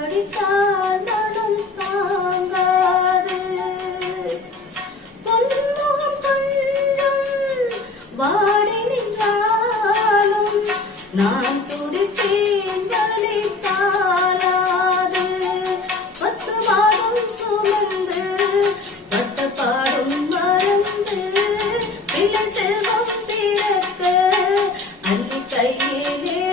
படித்தால் மனம் தாங்காது. பொன்முகம் கொஞ்சம் வாடி நின்றாலும் நான் துடித்தேன் வழி தாராது. 10 மாதம் சுமந்து பட்ட பாடும் மறந்து பிள்ளை செல்வம் பிறக்க அன்னி கையிலே